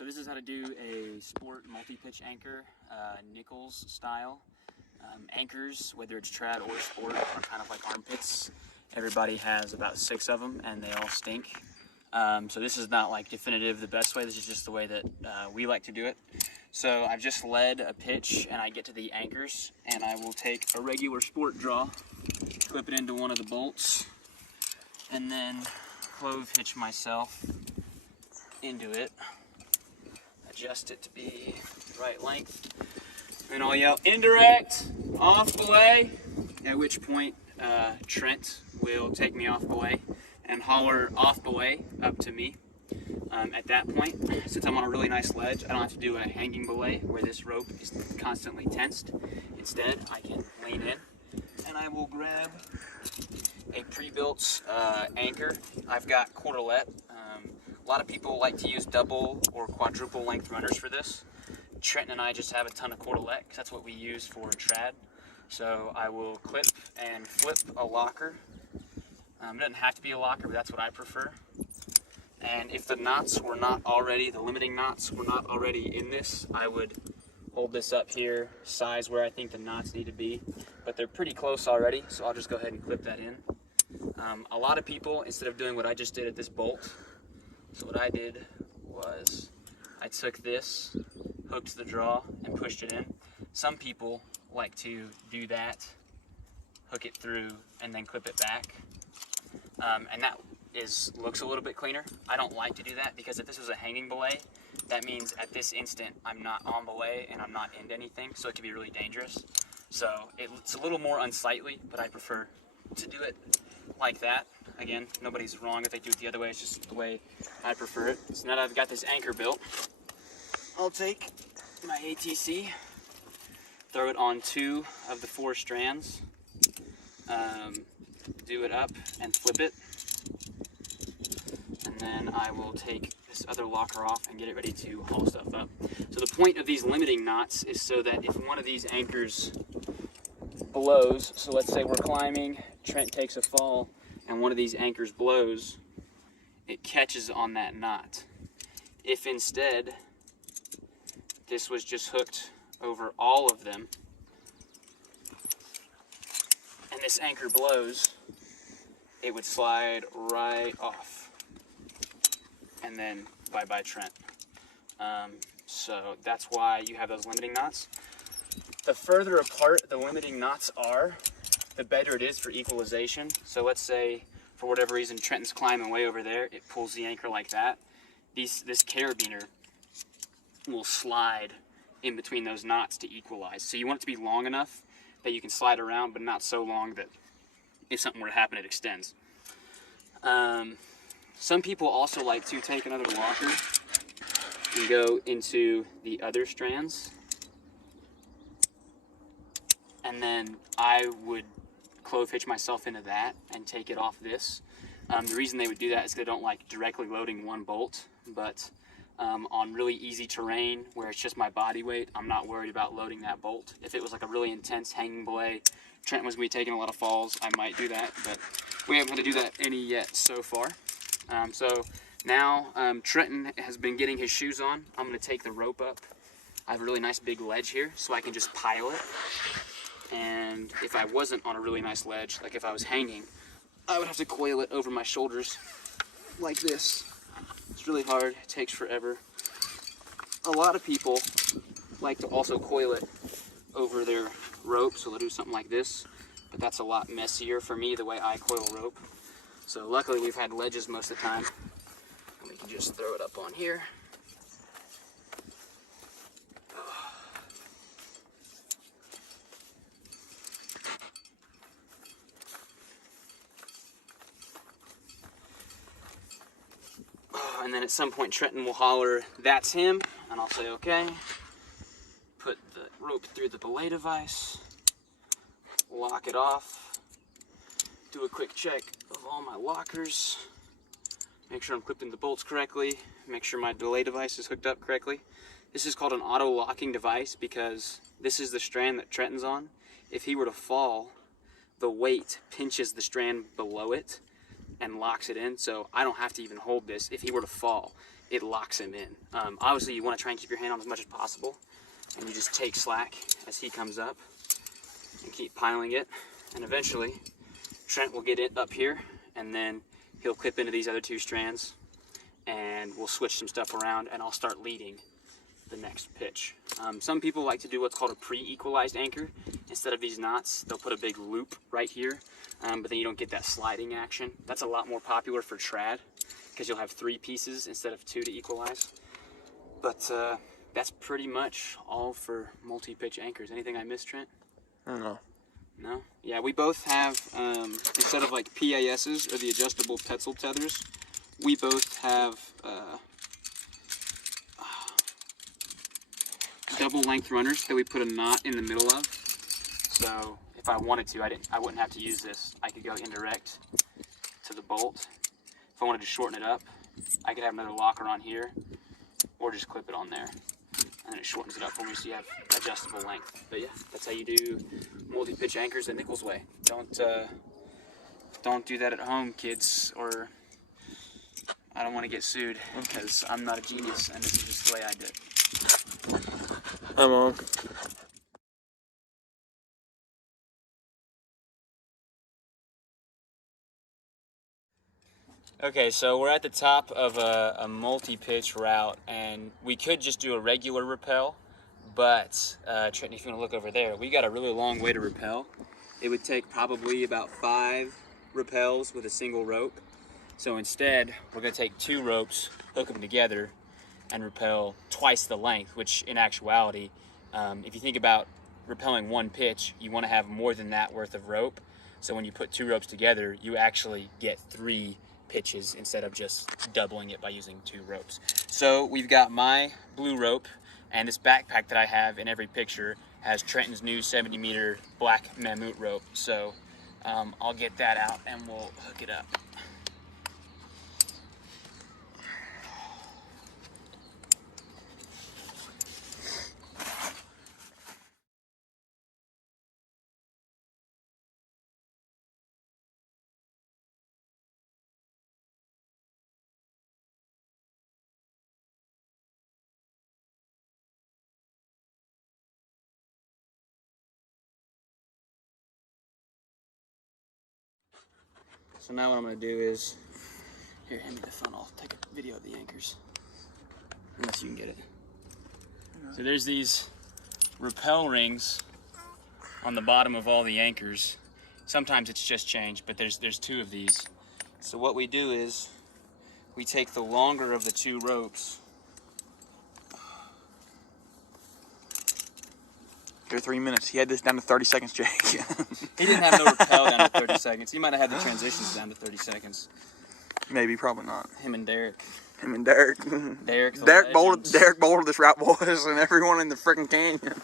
So this is how to do a sport multi-pitch anchor, Nichols style. Anchors, whether it's trad or sport, are kind of like armpits. Everybody has about 6 of them and they all stink. So this is not like definitive the best way, this is just the way that we like to do it. So I've just led a pitch and I get to the anchors and I will take a regular sport draw, clip it into one of the bolts, and then clove hitch myself into it. Adjust it to be the right length. Then I'll yell indirect, off belay, at which point Trent will take me off belay and holler off belay up to me. At that point, since I'm on a really nice ledge, I don't have to do a hanging belay where this rope is constantly tensed. Instead, I can lean in and I will grab a pre-built anchor. I've got quarterlet. A lot of people like to use double or quadruple length runners for this. Trenton and I just have a ton of quarterlet because that's what we use for trad. So I will clip and flip a locker. It doesn't have to be a locker, but that's what I prefer. And if the knots were not already, the limiting knots were not already in this, I would hold this up here, size where I think the knots need to be. But they're pretty close already, so I'll just go ahead and clip that in. A lot of people, instead of doing what I just did at this bolt, so what I did was I took this, hooked the draw, and pushed it in. Some people like to do that, hook it through, and then clip it back. And that looks a little bit cleaner. I don't like to do that because if this was a hanging belay, that means at this instant I'm not on belay and I'm not into anything, so it can be really dangerous. So it's a little more unsightly, but I prefer to do it like that. Again, nobody's wrong if they do it the other way, it's just the way I prefer it. So now that I've got this anchor built, I'll take my ATC, throw it on 2 of the 4 strands, do it up and flip it, and then I will take this other locker off and get it ready to haul stuff up. So the point of these limiting knots is so that if one of these anchors blows, so let's say we're climbing, Trent takes a fall, and one of these anchors blows, it catches on that knot. If instead this was just hooked over all of them, and this anchor blows, it would slide right off. And then bye-bye Trent. So that's why you have those limiting knots. The further apart the limiting knots are, the better it is for equalization. So let's say, for whatever reason, Trenton's climbing way over there, it pulls the anchor like that. This carabiner will slide in between those knots to equalize. So you want it to be long enough that you can slide around, but not so long that if something were to happen, it extends. Some people also like to take another locker and go into the other strands. And then I would clove hitch myself into that and take it off this. The reason they would do that is they don't like directly loading one bolt, but on really easy terrain where it's just my body weight, I'm not worried about loading that bolt. If it was like a really intense hanging belay, Trent was going to be taking a lot of falls, I might do that, but we haven't had to do that any yet so far. So now Trenton has been getting his shoes on. I'm going to take the rope up. I have a really nice big ledge here, so I can just pile it. And if I wasn't on a really nice ledge, like if I was hanging, I would have to coil it over my shoulders like this. It's really hard, it takes forever. A lot of people like to also coil it over their rope, so they'll do something like this, but that's a lot messier for me the way I coil rope. So luckily we've had ledges most of the time, and we can just throw it up on here. And then at some point Trenton will holler, "That's him," and I'll say, okay. Put the rope through the belay device, lock it off, do a quick check of all my lockers, make sure I'm clipping the bolts correctly, make sure my belay device is hooked up correctly. This is called an auto-locking device because this is the strand that Trenton's on. If he were to fall, the weight pinches the strand below it and locks it in, so I don't have to even hold this if he were to fall. it locks him in. Obviously, you want to try and keep your hand on as much as possible, and you just take slack as he comes up and keep piling it, and eventually Trent will get it up here, and then he'll clip into these other 2 strands, and we'll switch some stuff around, and I'll start leading the next pitch. Some people like to do what's called a pre-equalized anchor. Instead of these knots, they'll put a big loop right here, but then you don't get that sliding action. That's a lot more popular for trad, because you'll have 3 pieces instead of 2 to equalize. But that's pretty much all for multi-pitch anchors. Anything I missed, Trent? No. No? Yeah, we both have, instead of like PASs or the adjustable Petzl tethers, we both have double length runners that we put a knot in the middle of. So if I wanted to, I wouldn't have to use this. I could go indirect to the bolt. If I wanted to shorten it up, I could have another locker on here, or just clip it on there, and it shortens it up for me so you have adjustable length. But yeah, that's how you do multi-pitch anchors the Nichols way. Don't do that at home, kids, or I don't want to get sued, because I'm not a genius and this is just the way I did it. I'm on. Okay, so we're at the top of a multi-pitch route, and we could just do a regular rappel, but Trenton, if you want to look over there, we got a really long way to rappel. It would take probably about 5 rappels with a single rope. So instead, we're going to take 2 ropes, hook them together, and rappel twice the length, which in actuality, if you think about rappelling 1 pitch, you want to have more than that worth of rope. So when you put 2 ropes together, you actually get 3 pitches instead of just doubling it by using 2 ropes. So we've got my blue rope, and this backpack that I have in every picture has Trenton's new 70-meter black Mammut rope. So I'll get that out and we'll hook it up. So now what I'm going to do is, here, hand me the phone, I'll take a video of the anchors, unless you can get it. So there's these rappel rings on the bottom of all the anchors. Sometimes it's just changed, but there's 2 of these. So what we do is, we take the longer of the 2 ropes. You're 3 minutes. He had this down to 30 seconds, Jake. He didn't have no rappel down to 30 seconds. He might have had the transitions down to 30 seconds. Maybe, probably not. Him and Derek. Derek bolted this route, boys, and everyone in the freaking canyon.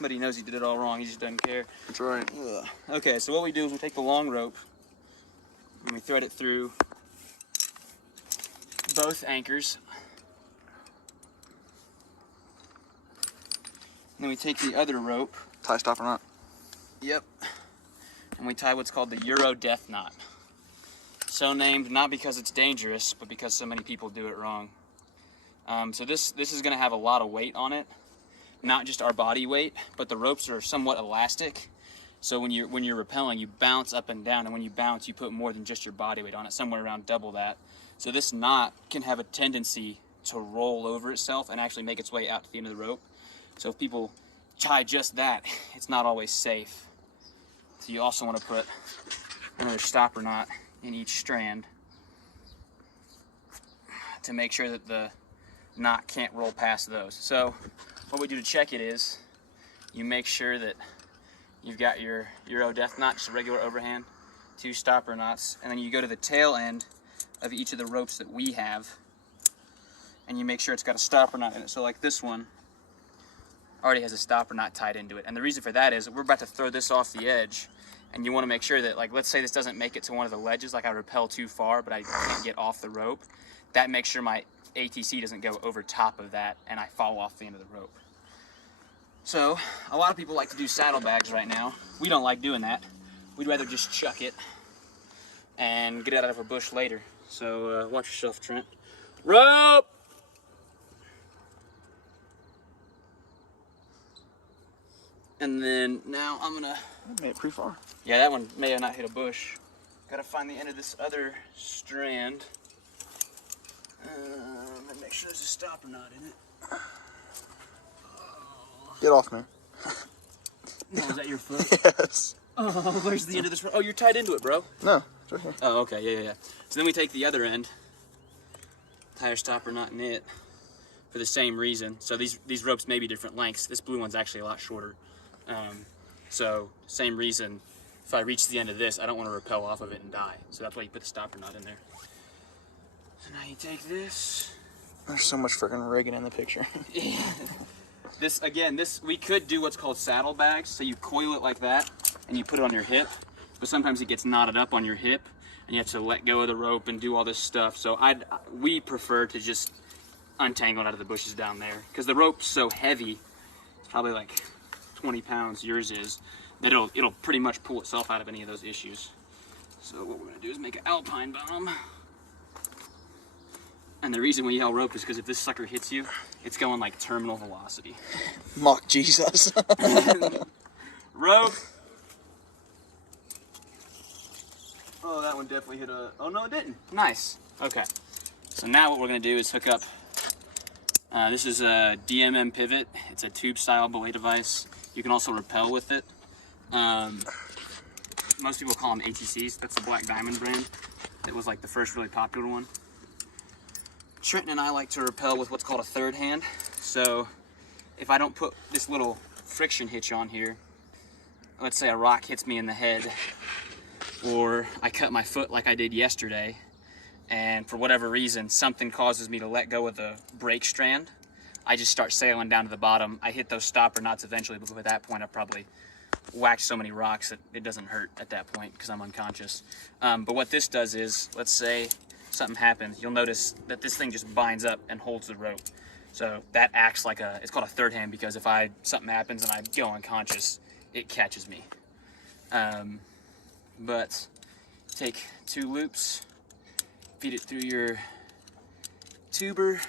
But he knows he did it all wrong. He just doesn't care. That's right. Ugh. Okay, so what we do is we take the long rope and we thread it through both anchors. And then we take the other rope. Tie stopper knot. Yep. And we tie what's called the Euro death knot. So named not because it's dangerous, but because so many people do it wrong. So this is going to have a lot of weight on it. Not just our body weight, but the ropes are somewhat elastic. So when you're rappelling, you bounce up and down, and when you bounce, you put more than just your body weight on it, somewhere around double that. So this knot can have a tendency to roll over itself and actually make its way out to the end of the rope. So if people tie just that, it's not always safe. So you also want to put another stopper knot in each strand to make sure that the knot can't roll past those. So what we do to check it is you make sure that you've got your Euro death knot, just a regular overhand, 2 stopper knots, and then you go to the tail end of each of the ropes that we have, and you make sure it's got a stopper knot in it. So like this one already has a stopper knot tied into it. And the reason for that is we're about to throw this off the edge, and you want to make sure that, like, let's say this doesn't make it to one of the ledges, like I rappel too far, but I can't get off the rope. That makes sure my ATC doesn't go over top of that and I fall off the end of the rope. So a lot of people like to do saddlebags right now. We don't like doing that. We'd rather just chuck it and get it out of a bush later. So watch yourself, Trent. Rope! And then now I'm gonna. I made it pretty far. Yeah, that one may have not hit a bush. Gotta find the end of this other strand. And make sure there's a stopper knot in it. Get off me. Oh, is that your foot? Yes. Oh, where's the end of this? Oh, you're tied into it, bro. No, it's right here. Oh, okay, yeah. So then we take the other end, tie our stopper knot in it for the same reason. So these ropes may be different lengths. This blue one's actually a lot shorter. So same reason, if I reach the end of this, I don't want to rappel off of it and die. So that's why you put the stopper knot in there. So now you take this. There's so much freaking rigging in the picture. This, we could do what's called saddlebags. So you coil it like that and you put it on your hip, but sometimes it gets knotted up on your hip and you have to let go of the rope and do all this stuff. So we prefer to just untangle it out of the bushes down there because the rope's so heavy, it's probably like 20 pounds, yours is, that it'll pretty much pull itself out of any of those issues. So what we're gonna do is make an alpine bomb. And the reason we yell rope is because if this sucker hits you, it's going like terminal velocity. Mock Jesus. Rope. Oh, that one definitely hit a... Oh, no, it didn't. Nice. Okay. So now what we're going to do is hook up... this is a DMM pivot. It's a tube-style belay device. You can also rappel with it. Most people call them ATCs. That's the Black Diamond brand. It was like the first really popular one. Trenton and I like to rappel with what's called a third hand. So if I don't put this little friction hitch on here, let's say a rock hits me in the head, or I cut my foot like I did yesterday, and for whatever reason, something causes me to let go of the brake strand, I just start sailing down to the bottom. I hit those stopper knots eventually, but at that point I've probably whacked so many rocks that it doesn't hurt at that point because I'm unconscious. But what this does is, let's say something happens, you'll notice that this thing just binds up and holds the rope. So that acts like it's called a third hand, because if something happens and I go unconscious, it catches me. But take 2 loops, feed it through your tuber.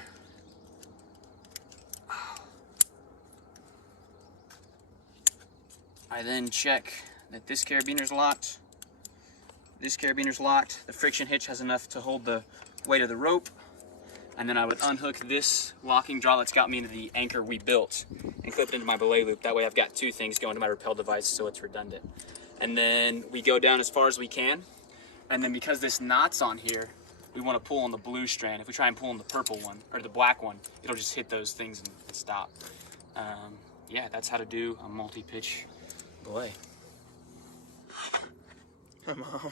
I then check that this carabiner's locked. This carabiner's locked. The friction hitch has enough to hold the weight of the rope. And then I would unhook this locking jaw that's got me into the anchor we built and clip it into my belay loop. That way I've got 2 things going to my rappel device, so it's redundant. And then we go down as far as we can. And then because this knot's on here, we want to pull on the blue strand. If we try and pull on the purple one, or the black one, it'll just hit those things and stop. Yeah, that's how to do a multi-pitch belay. Mom.